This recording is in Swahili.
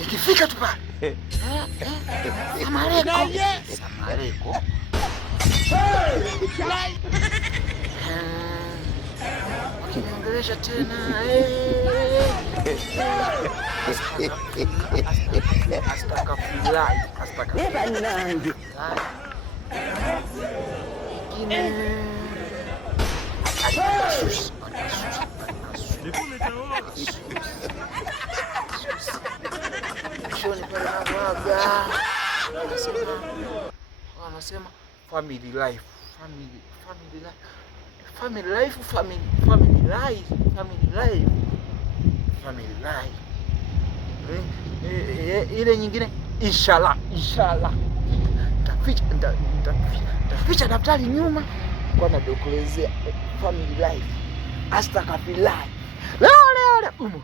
Nikifika tu pale Samareko ukiongelesha tena wanasema family life. Ile nyingine inshallah. Nitaficha daftari nyuma kwa nadokolezea family life. Astaghfirullah. Leo umo